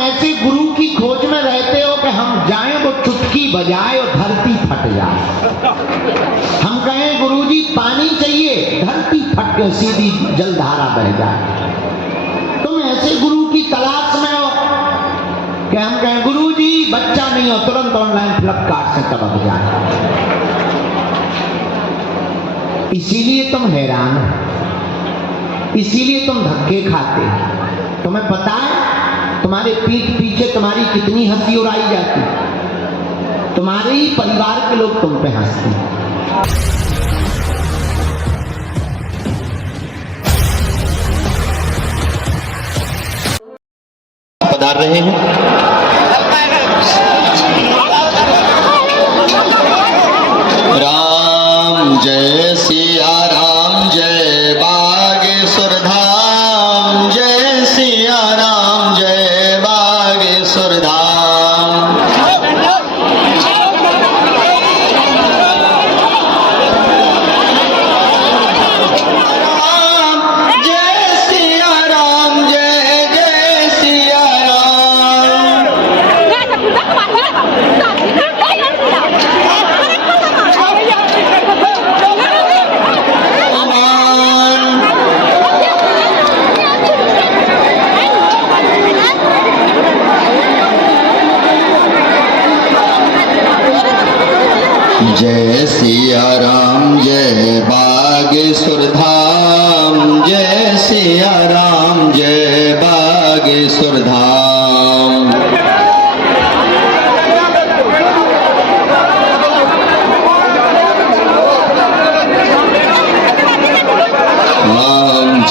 ऐसे गुरु की खोज में रहते हो कि हम जाएं वो चुटकी बजाए और धरती फट जाए। हम कहें गुरुजी पानी चाहिए, धरती फट के सीधी जलधारा बह जाए। तुम ऐसे गुरु की तलाश में हो कि हम कहें गुरुजी बच्चा नहीं हो, तुरंत ऑनलाइन फ्लिपकार्ट से टपक जाए। इसीलिए तुम हैरान हो, इसीलिए तुम धक्के खाते हो। तुम्हें पता है तुम्हारे पीठ पीछे तुम्हारी कितनी हंसी उड़ाई जाती, तुम्हारे ही परिवार के लोग तुम पे हंसते। पधार रहे हैं राम जय सिया राम जय बागेश्वर धाम, जय सिया राम जय बागेश्वर धाम। जय सिया राम जय जय सिया राम। जय सिया राम जय बागेश्वर धाम, जय सिया राम जय बागेश्वर धाम।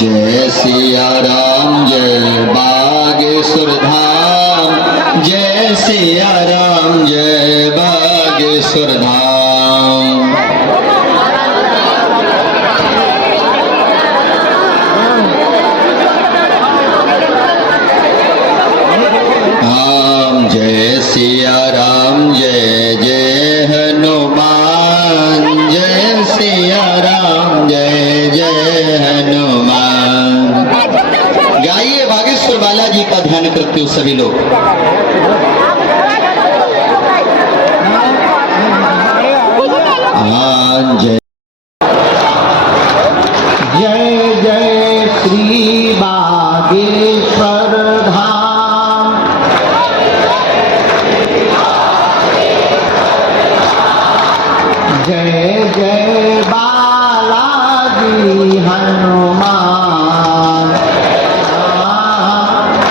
जय सिया राम जय बागेश्वर धाम, जय सिया राम जय बागेश्वर धाम। जय सिया राम जय जय हनुमान, जय सिया राम जय जय हनुमान। गाइए बागेश्वर बालाजी का ध्यान करते हो सभी लोग। जय जय जय श्री बागेश्वर धाम, जय जय बालाजी हनुमान,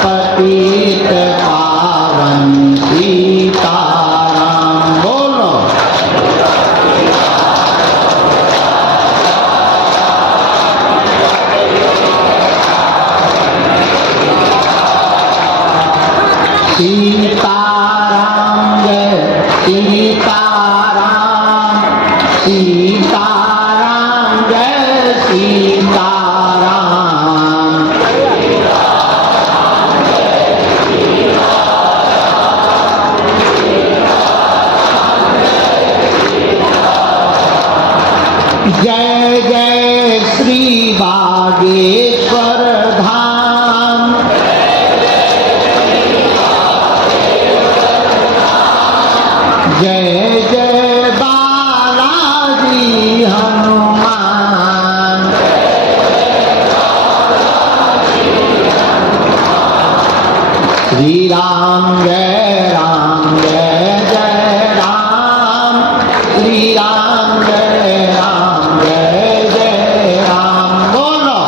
पतित पावन सीताराम। बोलो सीताराम जय सीताराम, सीताराम जय सीताराम। जय जय श्री बागेश्वर धाम, जय जय बालाजी हनुमान। श्री राम जय जय राम, श्री राम जय जय राम। बोलो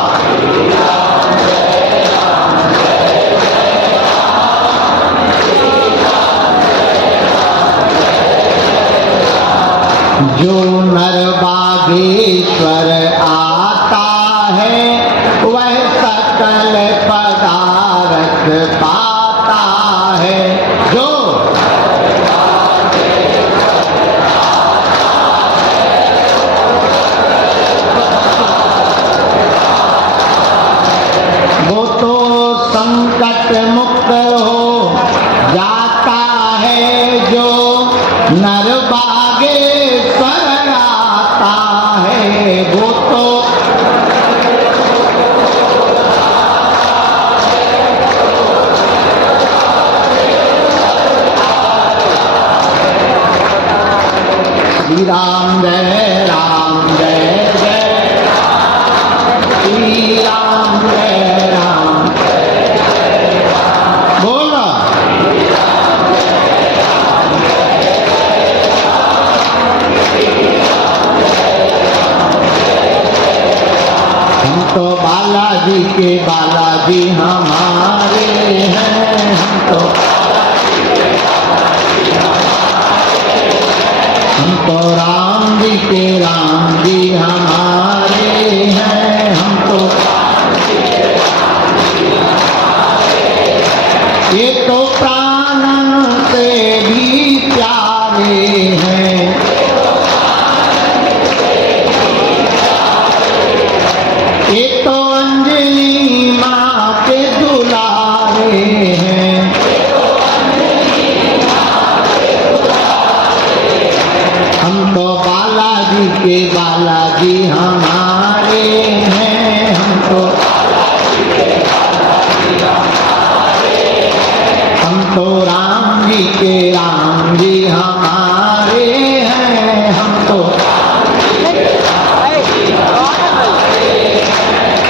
जो नर बागेश्वर आता है वह सकल पदार्थ पाता है। जो वो तो संकट मुक्त हो जाता है, जो नर बागेश्वर आता है। वो तो श्री राम जय जय राम, श्री राम जय राम। बोलो हम तो बालाजी के बालाजी हमारे हैं, हम तो राम जी के राम जी हमारे हैं, हम तो ये तो प्राण से भी प्यारे हैं, ये तो अंजलि माँ के दुलारे हैं, हम तो बालाजी के बालाजी हमारे हैं, हम तो राम जी के राम जी हमारे हैं, हम तो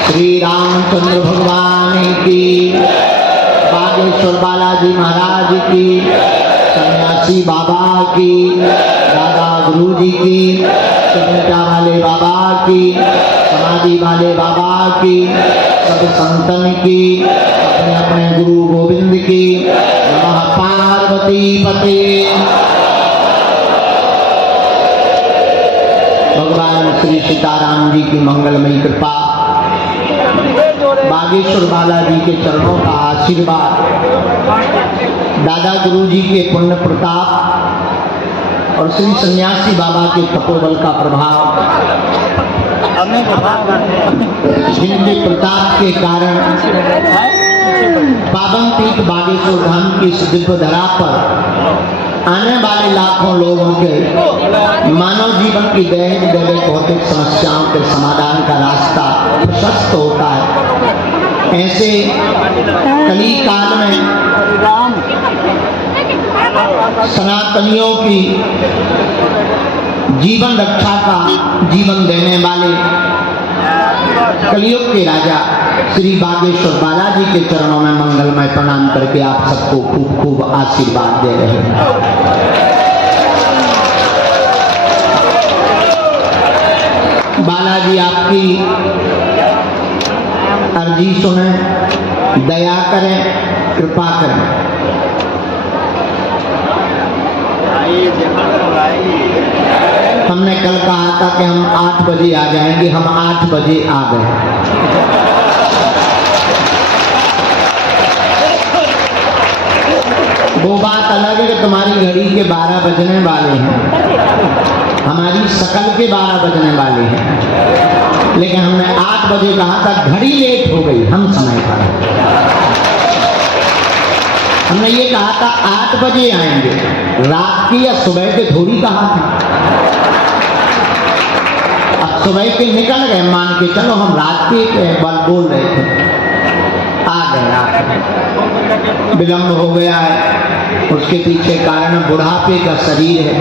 श्री रामचंद्र भगवान की, बागेश्वर बालाजी महाराज की, सन्यासी बाबा की, दादा गुरु जी की, चमचा वाले बाबा की, समाधि वाले बाबा की, सब संतन की, अपने अपने गुरु गोविंद की। नमः पार्वती पते। भगवान श्री सीताराम जी की मंगलमयी कृपा, बागेश्वर बालाजी के चरणों का आशीर्वाद, दादा गुरु जी के पुण्य प्रताप और श्री सन्यासी बाबा के तपोबल का प्रभाव, जिनके प्रताप के कारण पावन तीर्थ बागेश्वर धाम की इस दिव्य धरा पर आने वाले लाखों लोगों के मानव जीवन की दैहिक दैविक भौतिक समस्याओं के समाधान का रास्ता प्रशस्त होता है। ऐसे कली काल में सनातनियों की जीवन रक्षा का जीवन देने वाले कलयुग के राजा श्री बागेश्वर बालाजी के चरणों में मंगलमय प्रणाम करके आप सबको खूब खूब आशीर्वाद दे रहे हैं। बालाजी आपकी अर्जी सुने, दया करें, कृपा करें। हमने कल कहा था कि हम 8 बजे आ जाएंगे, हम 8 बजे आ गए। वो बात अलग है कि तुम्हारी घड़ी के 12 बजने वाले हैं, हमारी शकल के 12 बजने वाले हैं, लेकिन हमने 8 बजे कहा था, घड़ी लेट हो गई, हम समय पर। हमने ये कहा था 8 बजे आएंगे, रात की या सुबह के थोड़ी कहा था। अब सुबह के निकल गए, मान के चलो हम रात के बात बोल रहे थे, आ गए। विलम्ब हो गया है, उसके पीछे कारण बुढ़ापे का शरीर है।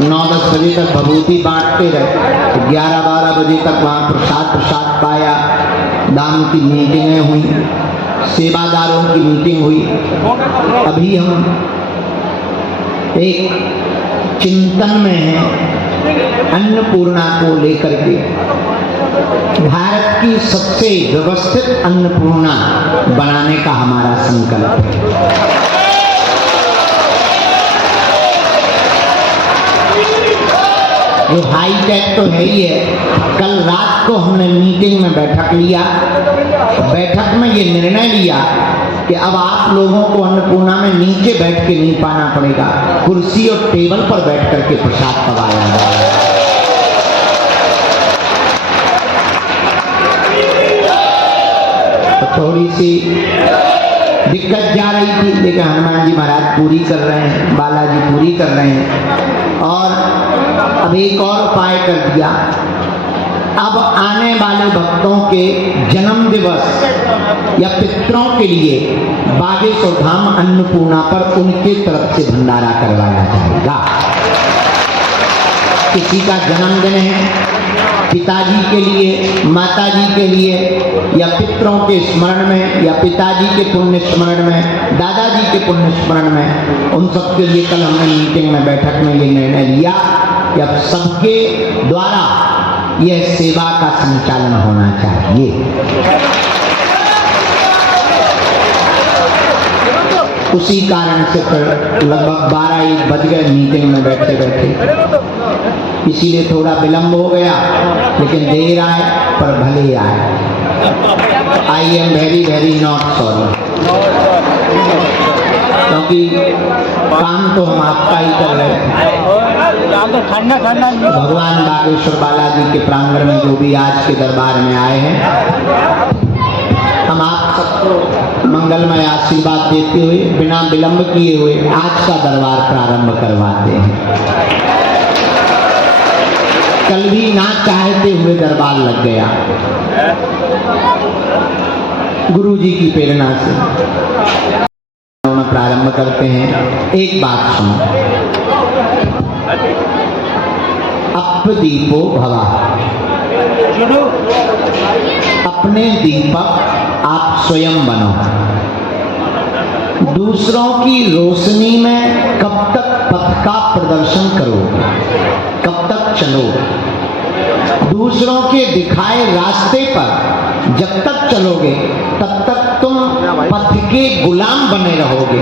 9-10 बजे तक भभूति बांटते रहे, 11-12 बजे तक वहाँ प्रसाद पाया, दान की मीटिंगें हुई, सेवादारों की मीटिंग हुई। अभी हम एक चिंतन में हैं, अन्नपूर्णा को लेकर के। भारत की सबसे व्यवस्थित अन्नपूर्णा बनाने का हमारा संकल्प है। जो हाईटेक तो है ही है। कल रात को हमने मीटिंग में बैठक लिया, बैठक में ये निर्णय लिया कि अब आप लोगों को अन्नपूर्णा में नीचे बैठ के नहीं पाना पड़ेगा, कुर्सी और टेबल पर बैठ करके प्रसाद पवाया जाएगा। तो थोड़ी सी दिक्कत जा रही थी, लेकिन हनुमान जी महाराज पूरी कर रहे हैं, बालाजी पूरी कर रहे हैं। और अब एक और उपाय कर दिया, अब आने वाले भक्तों के जन्म दिवस या पितरों के लिए बागेश्वर धाम अन्नपूर्णा पर उनके तरफ से भंडारा करवाया जाएगा। किसी का जन्मदिन है, पिताजी के लिए, माताजी के लिए, या पितरों के स्मरण में, या पिताजी के पुण्य स्मरण में, दादाजी के पुण्य स्मरण में, उन सब के लिए कल हमने मीटिंग में, बैठक में ये निर्णय लिया कि अब सबके द्वारा यह सेवा का संचालन होना चाहिए। उसी कारण से फिर लगभग 12-1 बज गए मीटिंग में बैठे बैठे, इसीलिए थोड़ा विलंब हो गया, लेकिन देर आए पर भले आए। I am very very not sorry, क्योंकि काम तो हम आपका ही कर रहे हैं। भगवान बागेश्वर बालाजी के प्रांगण में जो भी आज के दरबार में आए हैं, हम आप सबको मंगलमय आशीर्वाद देते हुए बिना विलंब किए हुए आज का दरबार प्रारंभ करवाते हैं। कल भी ना चाहते हुए दरबार लग गया, गुरु जी की प्रेरणा से प्रारंभ करते हैं। एक बात सुनो, अपदीपो भवा, अपने दीपक आप स्वयं बनो। दूसरों की रोशनी में कब तक पथ का प्रदर्शन करोगे, कब तक चलोगे? दूसरों के दिखाए रास्ते पर जब तक चलोगे तब तक तुम पथ के गुलाम बने रहोगे।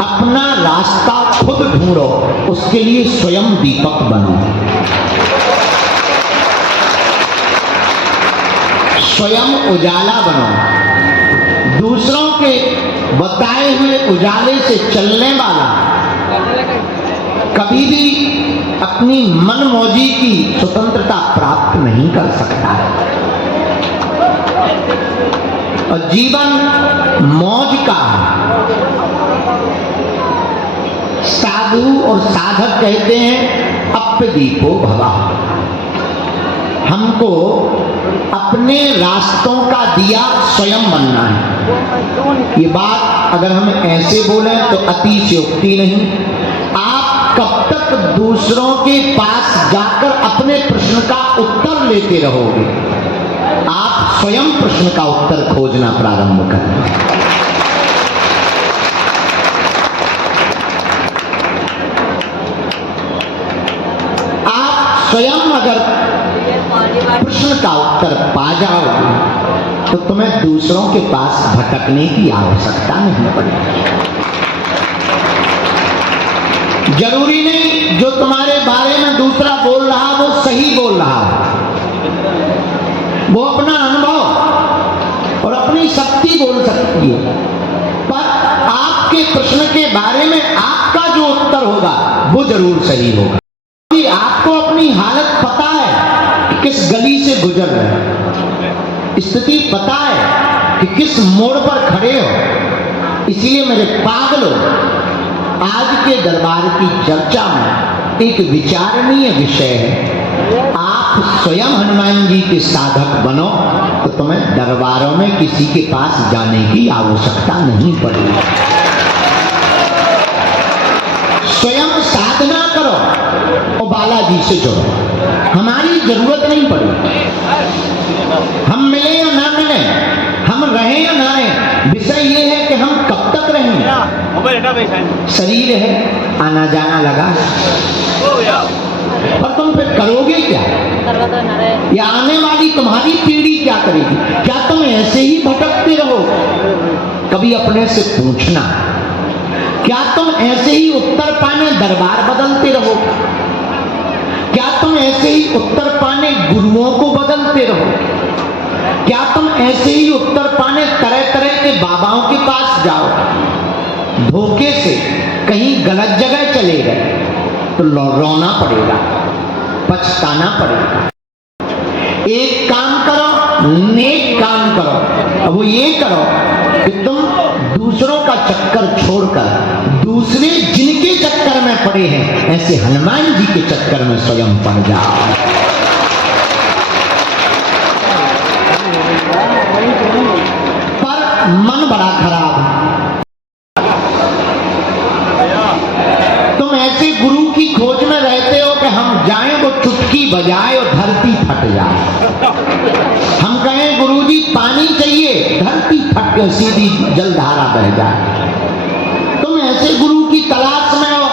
अपना रास्ता खुद ढूंढो, उसके लिए स्वयं दीपक बनो, स्वयं उजाला बनो। दूसरों के बताए हुए उजाले से चलने वाला कभी भी अपनी मनमौजी की स्वतंत्रता प्राप्त नहीं कर सकता। और जीवन मौज का है। साधु और साधक कहते हैं अपदीपो भवा, हमको अपने रास्तों का दिया स्वयं बनना है। ये बात अगर हम ऐसे बोले तो अतिशयोक्ति नहीं। आप कब तक दूसरों के पास जाकर अपने प्रश्न का उत्तर लेते रहोगे? आप स्वयं प्रश्न का उत्तर खोजना प्रारंभ करें। आप स्वयं अगर प्रश्न का उत्तर पा जाओगे तो तुम्हें दूसरों के पास भटकने की आवश्यकता नहीं पड़ेगी। जरूरी नहीं जो तुम्हारे बारे में दूसरा बोल रहा वो सही बोल रहा है, वो अपना अनुभव और अपनी शक्ति बोल सकती है, पर आपके प्रश्न के बारे में आपका जो उत्तर होगा वो जरूर सही होगा। आपको अपनी हालत पता है, किस गली से गुजर रहे हो, स्थिति पता है कि किस मोड़ पर खड़े हो। इसीलिए मेरे पागलों, आज के दरबार की चर्चा में एक विचारणीय विषय है। आप स्वयं हनुमान जी के साधक बनो तो तुम्हें दरबारों में किसी के पास जाने की आवश्यकता नहीं पड़ेगी। स्वयं साधना करो और बालाजी से जुड़ो। हमारी जरूरत नहीं पड़ी, हम मिले या ना मिले, हम रहे या ना रहे, विषय ये है कि हम कब तक रहेंगे। शरीर है, आना जाना लगा, पर तुम फिर करोगे क्या? या आने वाली तुम्हारी पीढ़ी क्या करेगी? क्या तुम ऐसे ही भटकते रहो? कभी अपने से पूछना, क्या तुम ऐसे ही उत्तर पाने दरबार बदलते रहो? क्या तुम ऐसे ही उत्तर पाने गुरुओं को बदलते रहो? क्या तुम ऐसे ही उत्तर पाने तरह तरह के बाबाओं के पास जाओ? धोखे से कहीं गलत जगह चले गए तो रोना पड़ेगा, पछताना पड़ेगा। एक काम करो, नेक काम करो, अब वो ये करो कि तुम दूसरों का चक्कर छोड़कर दूसरे जिनके चक्कर में पड़े हैं ऐसे हनुमान जी के चक्कर में स्वयं पड़ जाओ। मन बड़ा खराब है। तुम ऐसे गुरु की खोज में रहते हो कि हम जाएं वो चुटकी बजाए और धरती फट जाए। हम कहें गुरुजी पानी चाहिए, धरती फट के सीधी जलधारा बह जाए। तुम ऐसे गुरु की तलाश में हो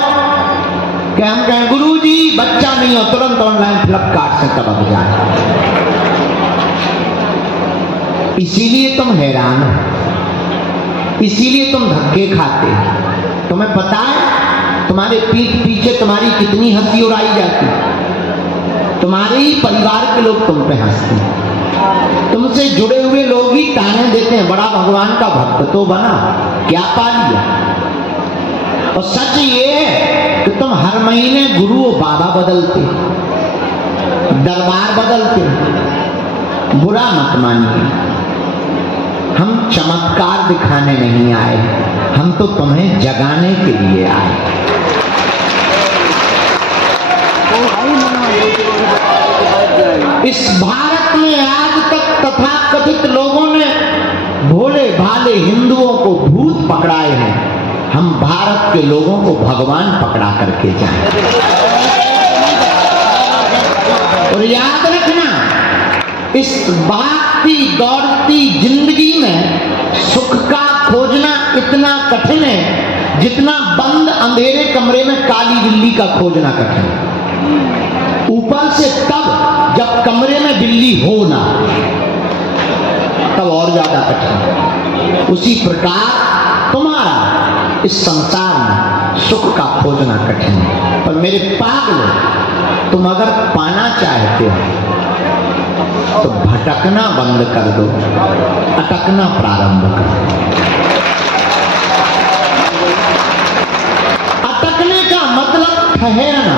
कि हम कहें गुरुजी बच्चा नहीं हो, तुरंत ऑनलाइन फ्लिपकार्ट से टपक जाए। इसीलिए तुम हैरान हो, इसीलिए तुम धक्के खाते हो। तुम्हें पता है तुम्हारे पीठ पीछे तुम्हारी कितनी हंसी उड़ाई जाती, तुम्हारे ही परिवार के लोग तुम पे हंसते हैं, तुमसे जुड़े हुए लोग ही ताने देते हैं, बड़ा भगवान का भक्त तो बना, क्या पा लिया। और सच ये है कि तुम हर महीने गुरु और बाबा बदलते, दरबार बदलते। बुरा मत मानिए, हम चमत्कार दिखाने नहीं आए, हम तो तुम्हें जगाने के लिए आए। इस भारत में आज तक तथाकथित लोगों ने भोले भाले हिंदुओं को भूत पकड़ाए हैं, हम भारत के लोगों को भगवान पकड़ा करके जाएं। और याद रखना, इस भागती दौड़ती जिंदगी में सुख का खोजना इतना कठिन है जितना बंद अंधेरे कमरे में काली बिल्ली का खोजना कठिन है। ऊपर से तब जब कमरे में बिल्ली हो ना, तब और ज्यादा कठिन। उसी प्रकार तुम्हारा इस संसार में सुख का खोजना कठिन है। पर मेरे पागलों, तुम अगर पाना चाहते हो तो भटकना बंद कर दो, अटकना प्रारंभ कर दो। अटकने का मतलब ठहरना,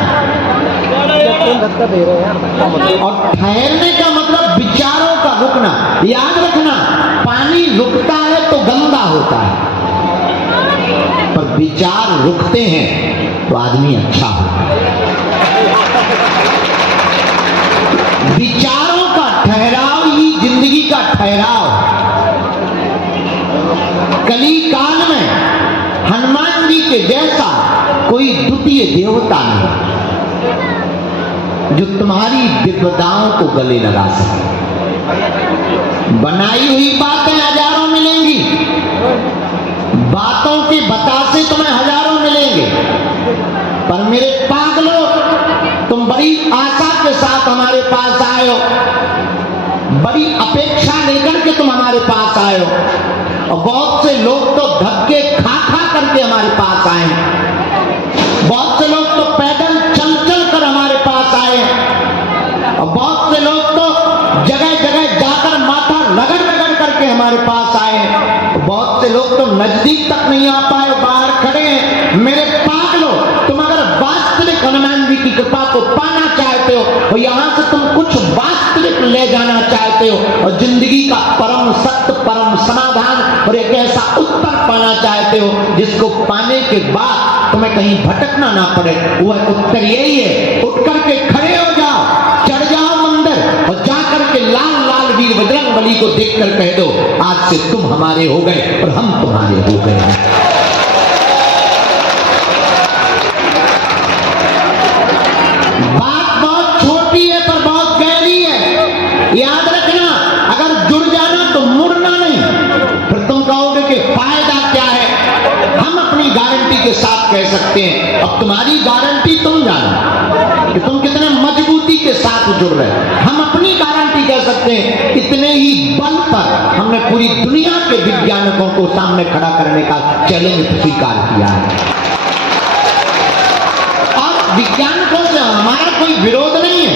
और ठहरने का मतलब विचारों का रुकना। याद रखना, पानी रुकता है तो गंदा होता है, पर विचार रुकते हैं तो आदमी अच्छा होता है। विचारों का ठहराव ही जिंदगी का ठहराव। कली काल में हनुमान जी के जैसा कोई द्वितीय देवता नहीं जो तुम्हारी विपदाओं को गले लगा सके। बनाई हुई बातें हजारों मिलेंगी, बातों के बतासे तुम्हें हजारों मिलेंगे, पर मेरे पागलों, तुम बड़ी आशा के साथ हमारे पास आए हो, बड़ी अपेक्षा लेकर के तुम हमारे पास आए हो, और बहुत से लोग तो धक्के खा खा करके हमारे पास आए हैं, बहुत से लोग तो पैदल चल चल कर हमारे पास आए हैं, और बहुत से लोग तो जगह जगह जाकर माथा रगड़ रगड़ करके हमारे पास आए हैं, बहुत से लोग तो नजदीक तक नहीं आ पाए, बाहर खड़े हैं। मेरे पागलों, तुम अगर वास्तविक हनुमान जी की कृपा को पाना चाहते हो और यहाँ से तुम कुछ वास्तविक ले जाना चाहते हो और जिंदगी का परम सत्य, परम समाधान और एक ऐसा उत्तर पाना चाहते हो जिसको पाने के बाद तुम्हें कहीं भटकना ना पड़े, वह उत्तर यही है, उठ करके खड़े हो जाओ, चढ़ जाओ मंदिर और जाकर के लाल लाल वीर बजरंगबली को देखकर कह दो, आज से तुम हमारे हो गए और हम तुम्हारे हो गए। बात बहुत छोटी है पर बहुत गहरी है। याद रखना, अगर जुड़ जाना तो मुड़ना नहीं। फिर तुम कहोगे कि फायदा क्या है। हम अपनी गारंटी के साथ कह सकते हैं, अब तुम्हारी गारंटी तुम जानो कि तुम कितने मजबूती के साथ जुड़ रहे। हम अपनी गारंटी कह सकते हैं, इतने ही बल पर हमने पूरी दुनिया के वैज्ञानिकों को सामने खड़ा करने का चैलेंज स्वीकार किया है। और वैज्ञानिकों से हमारा कोई विरोध नहीं है,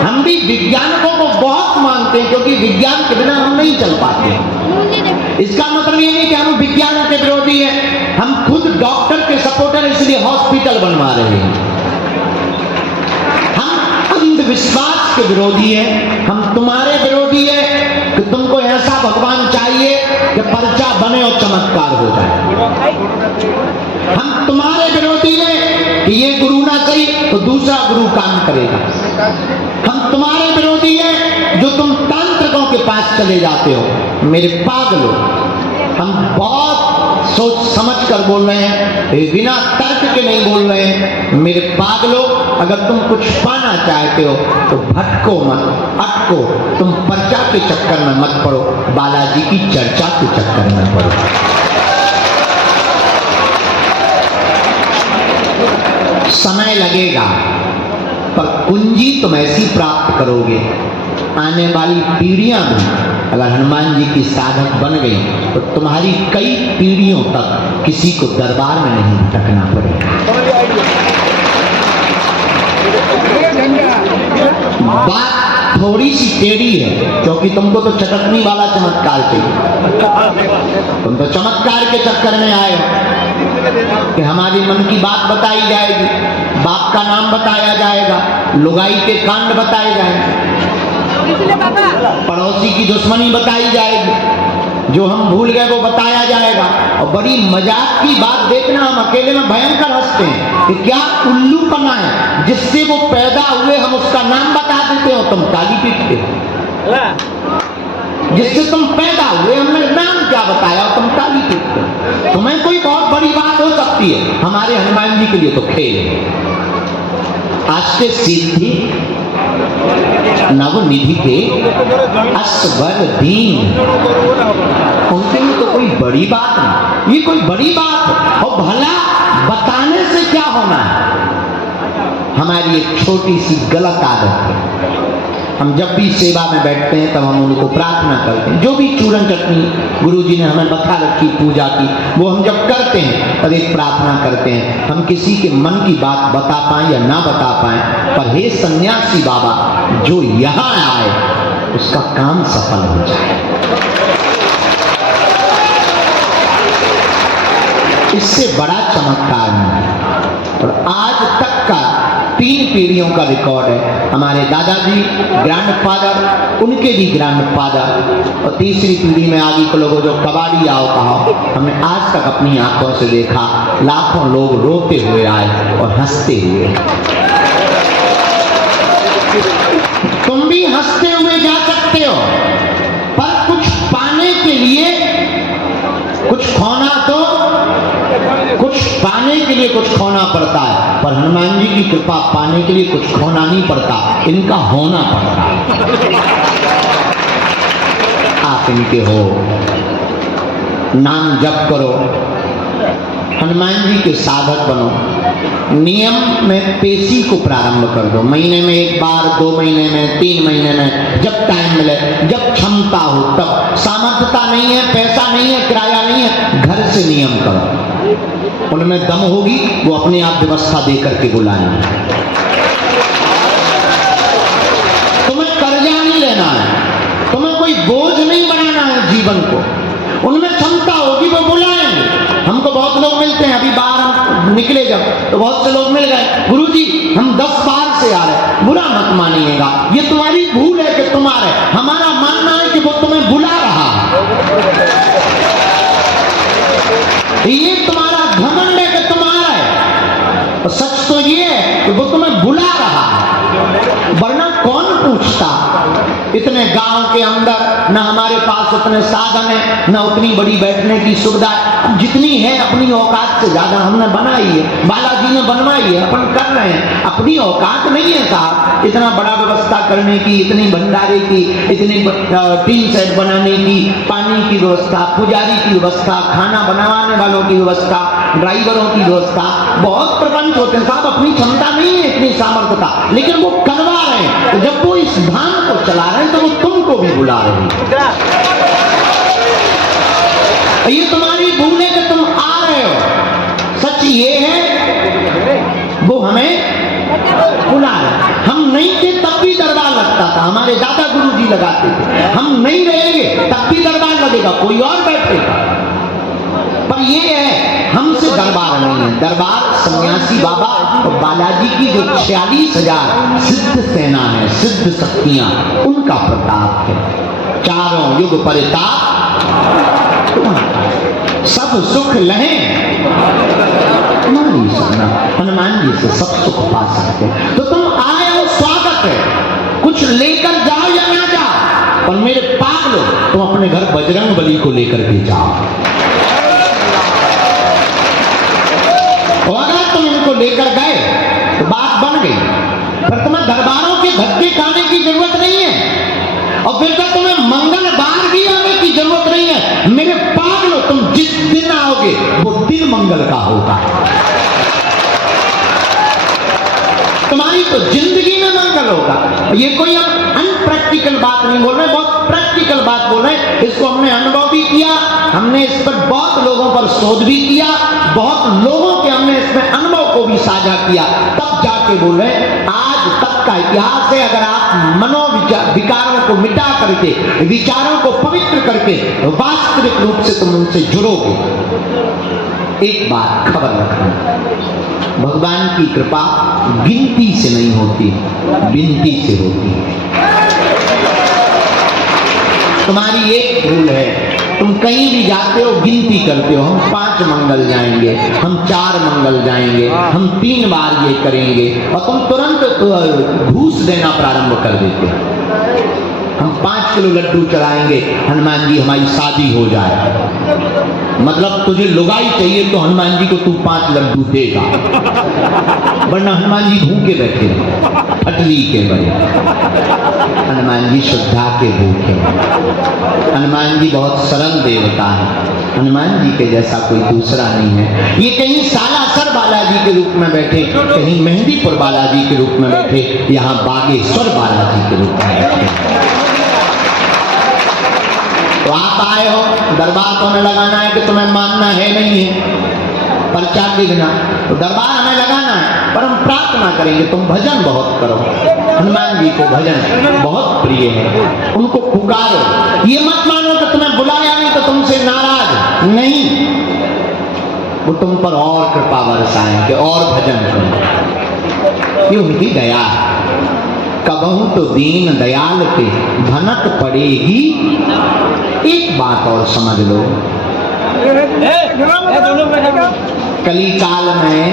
हम भी वैज्ञानिकों को बहुत मानते हैं, क्योंकि विज्ञान के बिना हम नहीं चल पाते। इसका मतलब ये नहीं कि हम विज्ञान के विरोधी हैं, हम खुद डॉक्टर के सपोर्टर इसलिए हॉस्पिटल बनवा रहे हैं। हम अंधविश्वास के विरोधी हैं, हम तुम्हारे विरोधी हैं कि तुमको ऐसा भगवान चाहिए कि पर्चा बने और चमत्कार हो जाए। हम तुम्हारे विरोधी हैं कि ये गुरु ना सही तो दूसरा गुरु काम करेगा। हम तुम्हारे विरोधी हैं जो तुम तांत्रिकों के पास चले जाते हो। मेरे पागलों, हम बहुत सोच समझ कर बोल रहे हैं, बिना तर्क के नहीं बोल रहे हैं। मेरे पागलों, अगर तुम कुछ पाना चाहते हो तो भटको मत, अटको, तुम पर्चा के चक्कर में मत पड़ो, बालाजी की चर्चा के चक्कर में पड़ो। समय लगेगा पर कुंजी तुम ऐसी प्राप्त करोगे, आने वाली पीढ़ियां भी अगर हनुमान जी की साधक बन गई तो तुम्हारी कई पीढ़ियों तक किसी को दरबार में नहीं भटकना पड़ेगा। बात थोड़ी सी टेढ़ी है क्योंकि तुमको तो चटकनी वाला चमत्कार चाहिए। तुम तो चमत्कार के चक्कर में आए हो कि हमारी मन की बात बताई जाएगी, बाप का नाम बताया जाएगा, लुगाई के कांड बताए जाएंगे, पड़ोसी की दुश्मनी बताई जाएगी, जो हम भूल गए वो बताया जाएगा। और बड़ी मजाक की बात देखना, हम अकेले में भयंकर हंसते हैं कि क्या उल्लूपना है, जिससे वो पैदा हुए हम उसका नाम बता देते हो, तुम ताली पीटते हो। जिससे तुम पैदा हुए हमने नाम क्या बताया, तुम ताली पीटते हो। तुम्हें कोई बहुत बड़ी बात हो सकती है, हमारे हनुमान जी के लिए तो खेल है। आस्ते सिद्धि नवनिधि के असवर दीन, उनके लिए तो कोई बड़ी बात नहीं, ये कोई बड़ी बात है। और भला बताने से क्या होना है, हमारी एक छोटी सी गलत आदत है। हम जब भी सेवा में बैठते हैं तब हम उनको प्रार्थना करते हैं, जो भी चूरन चटनी गुरुजी ने हमें बता रखी पूजा की, वो हम जब करते हैं तब एक प्रार्थना करते हैं, हम किसी के मन की बात बता पाएं या ना बता पाएं, पर हे सन्यासी बाबा जो यहाँ आए उसका काम सफल हो जाए। इससे बड़ा चमत्कार नहीं। और आज तक का 3 पीढ़ियों का रिकॉर्ड है। हमारे दादाजी ग्रैंडफादर, उनके भी ग्रैंडफादर, और तीसरी पीढ़ी में आगे के लोगों जो कबाड़ी आओ कहा, हमने आज तक अपनी आंखों से देखा, लाखों लोग रोते हुए आए और हंसते हुए। तुम भी हंसते हुए जा सकते हो, पर कुछ पाने के लिए कुछ खोना, तो कुछ पाने के लिए कुछ खोना पड़ता है, पर हनुमान जी की कृपा पाने के लिए कुछ खोना नहीं पड़ता, इनका होना पड़ता है। आप इनके हो, नाम जप करो, हनुमान जी के साधक बनो। नियम में पेशी को प्रारंभ कर दो, महीने में 1 बार, 2 महीने में, 3 महीने में, जब टाइम मिले, जब क्षमता हो तब। सामर्थ्यता नहीं है, पैसा नहीं है, किराया नहीं है, घर से नियम करो। उनमें दम होगी वो अपने आप व्यवस्था दे करके बुलाएंगे। तुम्हें कर्जा नहीं लेना है, तुम्हें कोई बोझ नहीं बनाना है जीवन को, उनमें क्षमता होगी वो बुलाएंगे। हमको बहुत लोग मिलते हैं, अभी बाहर हम निकले जब तो बहुत से लोग मिल गए, गुरुजी हम 10 बार से आ रहे, बुरा मत मानिएगा, ये तुम्हारी भूल है कि तुम आ रहे, हमारा मानना है कि वो तुम्हें बुला रहा है, ये तुम्हारा घमंड है कि तुम आ रहे, और सच तो ये है कि वो तुम्हें बुला रहा है, वरना कौन पूछता। इतने गांव के अंदर न हमारे पास उतने साधन है, न उतनी बड़ी बैठने की सुविधा, जितनी है अपनी औकात से ज्यादा हमने बनाई है, बालाजी ने बनवाई है, अपन कर रहे हैं। अपनी औकात नहीं है साहब इतना बड़ा व्यवस्था करने की, इतनी भंडारे की, इतनी टीन सेट बनाने की, पानी की व्यवस्था, पुजारी की व्यवस्था, खाना बनाने वालों की व्यवस्था, ड्राइवरों की व्यवस्था, बहुत प्रबंध होते हैं साहब, अपनी क्षमता नहीं है इतनी सामर्थ्यता, लेकिन वो करवा रहे हैं। तो जब वो इस धाम को चला रहे हैं तो वो तुमको भी बुला रहे हैं। ये तुम्हारी भूल है कि तुम आ रहे हो, सच ये है वो हमें बुला रहे। हम नहीं थे तब भी दरबार लगता था, हमारे दादा गुरुजी लगाते थे, हम नहीं रहेंगे तब भी दरबार लगेगा, कोई और बैठेगा। पर ये है हमसे दरबार नहीं है, दरबार सन्यासी बाबा और बालाजी की जो 46,000 सिद्ध सेना है, सिद्ध शक्तियां, उनका प्रताप है। चारों युग परिताप सब सुख लहे तुम्हारी शरणा, हनुमान जी से सब सुख पा सकते। तो तुम आए हो, स्वागत है, कुछ लेकर जाओ या ना जाओ, पर मेरे पागलो तुम अपने घर बजरंग बली को लेकर के जाओ। को लेकर गए तो बात बन गई। फिर तुम्हें दरबारों के धक्के खाने की जरूरत नहीं है, और फिर तक तुम्हें मंगलवार भी आने की जरूरत नहीं है। मेरे पागलो, तुम जिस दिन आओगे वो दिन मंगल का होगा। तुम्हारी तो जिंदगी में मंगल होगा। ये कोई हम अनप्रैक्टिकल बात नहीं बोल रहे, बहुत प्रैक्टिकल बात बोल रहे हैं। इसको हमने अनुभव भी किया, हमने इस पर बहुत लोगों पर शोध भी किया, बहुत लोगों के हमने इसमें अनुभव को भी साझा किया, तब जाके बोल रहे हैं। आज तक का इतिहास है, अगर आप विकारों को मिटा करके, विचारों को पवित्र करके वास्तविक रूप से तुम उनसे जुड़ोगे, एक बात खबर रखना, भगवान की कृपा गिनती से नहीं होती, विनती से होती है। तुम्हारी एक भूल है, तुम कहीं भी जाते हो गिनती करते हो, हम 5 मंगल जाएंगे, हम 4 मंगल जाएंगे, हम 3 बार ये करेंगे, और तुम तुरंत घूस देना प्रारंभ कर देते हो। हम 5 किलो लड्डू चढ़ाएंगे, हनुमान जी हमारी शादी हो जाए। मतलब तुझे लुगाई चाहिए तो हनुमान जी को तू 5 लड्डू देगा, वरना हनुमान जी भूखे बैठे फटली के बड़े। हनुमान जी श्रद्धा के भूखे, हनुमान जी बहुत सरल देवता है, हनुमान जी के जैसा कोई दूसरा नहीं है। ये कहीं सालासर बालाजी के रूप में बैठे, कहीं मेहंदीपुर बालाजी के रूप में बैठे, यहाँ बागेश्वर बालाजी के रूप में बैठे। तो आप आए हो, दरबार तो हमें लगाना है कि तुम्हें मानना है नहीं है, पर्चा के बिना तो दरबार हमें लगाना है, पर हम प्रार्थना करेंगे तुम भजन बहुत करो। हनुमान जी को भजन बहुत प्रिय है, उनको पुकारो। ये मत मानो कि तुम्हें बुलाया नहीं तो तुमसे नाराज नहीं, वो तुम पर और कृपा बरसाएंगे और भजन करो। ये उनकी दया है। कबहू तो दीन दयाल पे भनक पड़ेगी। एक बात और समझ लो, कली काल में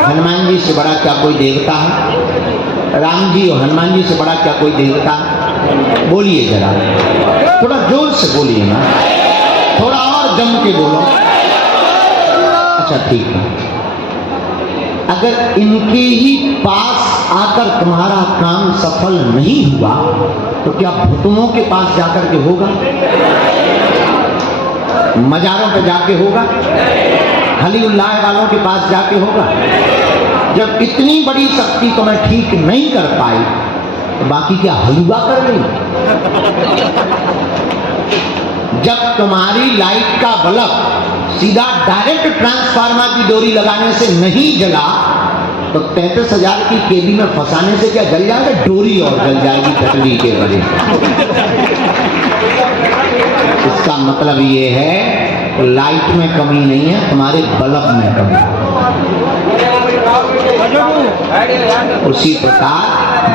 हनुमान जी से बड़ा क्या कोई देवता है? राम जी और हनुमान जी से बड़ा क्या कोई देवता है? बोलिए जरा, थोड़ा जोर से बोलिए ना, थोड़ा और जम के बोलो। अच्छा ठीक है, अगर इनके ही पास आकर तुम्हारा काम सफल नहीं हुआ तो क्या भुतुओं के पास जाकर के होगा? मजारों पे जाके होगा? हली उल्लाह वालों के पास जाके होगा? जब इतनी बड़ी शक्ति तुम्हें ठीक नहीं कर पाई तो बाकी क्या हलवा कर गई? जब तुम्हारी लाइट का बल्ब सीधा डायरेक्ट ट्रांसफार्मर की डोरी लगाने से नहीं जला तो 33,000 की केबी में फंसाने से क्या जल जाएगा? डोरी और जल जाएगी टटली के बड़े। इसका मतलब ये है लाइट में कमी नहीं है, तुम्हारे बल्ब में कमी। उसी प्रकार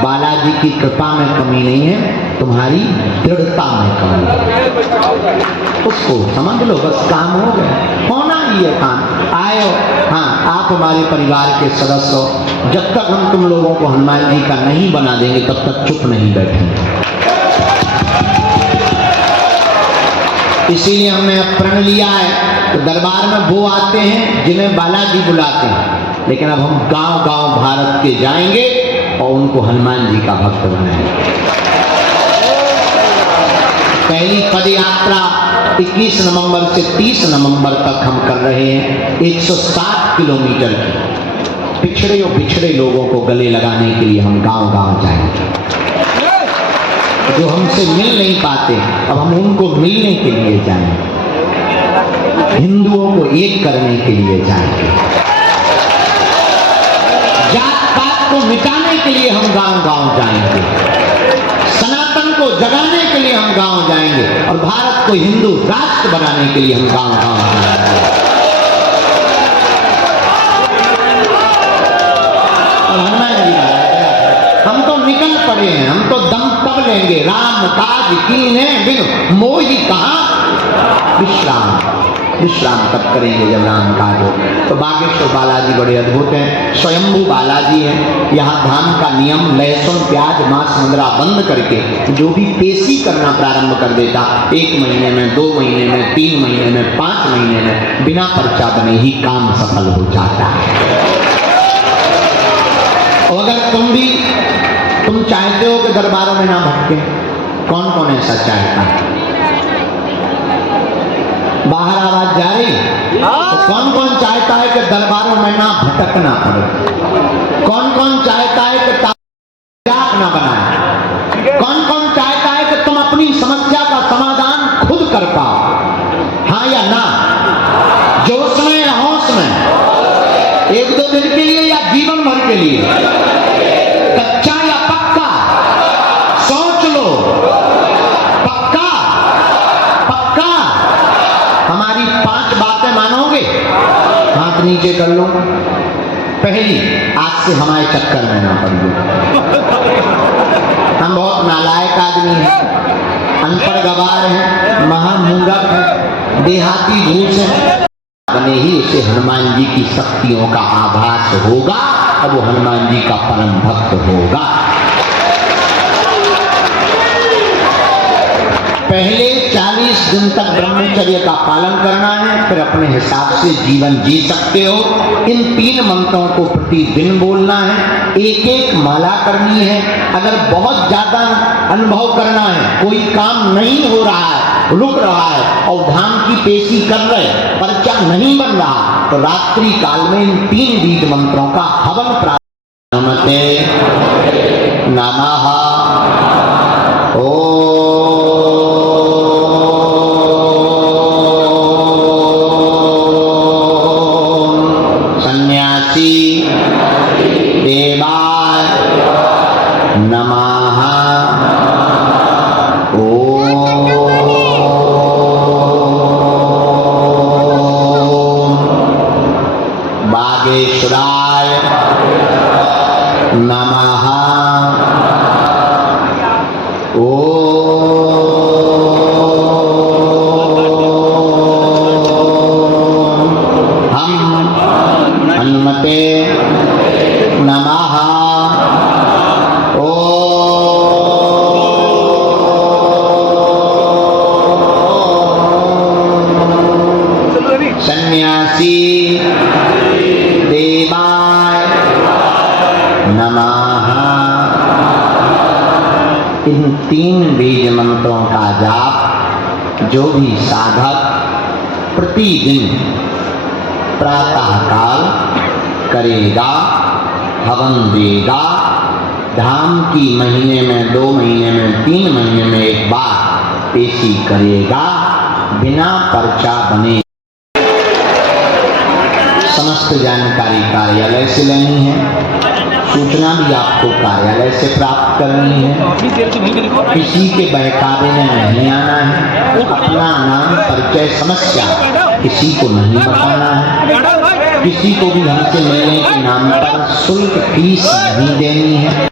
बालाजी की कृपा में कमी नहीं है, तुम्हारी दृढ़ता में कमी है। उसको समझ लो, बस काम हो गया, होना ही है काम। आए हाँ, आप हमारे परिवार के सदस्य हो, जब तक हम तुम लोगों को हनुमान जी का नहीं बना देंगे तब तक चुप नहीं बैठेंगे। इसीलिए हमने अब प्रण लिया है तो दरबार में वो आते हैं जिन्हें बालाजी बुलाते हैं, लेकिन अब हम गांव-गांव भारत के जाएंगे और उनको हनुमान जी का भक्त बनाएंगे। पहली पद यात्रा 21 नवंबर से 30 नवंबर तक हम कर रहे हैं, 160 किलोमीटर की। पिछड़े और बिछड़े लोगों को गले लगाने के लिए हम गांव-गांव जाएंगे। जो हमसे मिल नहीं पाते अब हम उनको मिलने के लिए जाएंगे, हिंदुओं को एक करने के लिए जाएंगे, जात पात को मिटाने के लिए हम गांव-गांव जाएंगे, सनातन को जगाने के लिए हम गांव जाएंगे, और भारत को हिंदू राष्ट्र बनाने के लिए हम गांव-गांव जाएंगे। और हनुमान जी हम तो निकल पड़े हैं, हम तो दम तब लेंगे, राम काज कीन्हे बिनु मोहि कहाँ विश्राम। विश्राम तब करेंगे जब राम काज हो। तो बागेश्वर बालाजी बड़े अद्भुत हैं, स्वयंभू बालाजी हैं। यहाँ धाम का नियम लहसुन प्याज मांस मुद्रा बंद करके जो भी पेशी करना प्रारंभ कर देता, 1 महीने में, 2 महीने में, 3 महीने में, 5 महीने में बिना पर्चा बने ही काम सफल हो जाता है। और अगर तुम चाहते हो कि दरबारों में ना भटके, कौन कौन ऐसा चाहता है? बाहर आवाज जा रही? तो कौन कौन चाहता है कि दरबारों में ना भटकना पड़े? कौन कौन चाहता है कि ताक ना बनाए? कौन कौन चाहता है कि तुम अपनी समस्या का समाधान खुद कर पाओ? हाँ या ना? जोश में या होश में? 1-2 दिन के लिए या जीवन भर के लिए? कच्चा या पक्का? सोच लो। पक्का? पक्का? हमारी 5 बातें मानोगे? हाथ नीचे कर लो। पहली, आज से हमारे चक्कर में ना पड़िए। हम बहुत नालायक आदमी हैं, अनपढ़ गवार हैं, महामूर्ख हैं, देहाती भूस हैं। बने ही उसे हनुमान जी की शक्तियों का आभास होगा और वो हनुमान जी का परम भक्त होगा। पहले 40 दिन तक ब्रह्मचर्य का पालन करना है, फिर अपने हिसाब से जीवन जी सकते हो। इन 3 मंत्रों को प्रतिदिन बोलना है, एक माला करनी है। अगर बहुत ज्यादा अनुभव करना है, कोई काम नहीं हो रहा है, रुक रहा है और धाम की पेशी कर रहे, पर्चा नहीं बन रहा, तो रात्रि काल में इन 3 बीज मंत्रों का हवन प्राप्त। नमते नमः ओम सन्यासी देवाय नमः ओम बागेश्वराय नमः ओम हम हनुमते नमः सन्यासी देवाय नमः। इन 3 बीज मंत्रों का जाप जो भी साधक प्रतिदिन प्रातः काल करेगा, हवन देगा, धाम की महीने में, 2 महीने में, 3 महीने में एक बार पेशी करेगा, बिना पर्चा बने समस्त जानकारी कार्यालय से लेनी है। सूचना भी आपको कार्यालय से प्राप्त करनी है। किसी के बहकावे में नहीं आना है। अपना नाम, परिचय, समस्या किसी को नहीं बताना है। किसी को भी हमसे मिलने के नाम पर शुल्क फीस नहीं देनी है।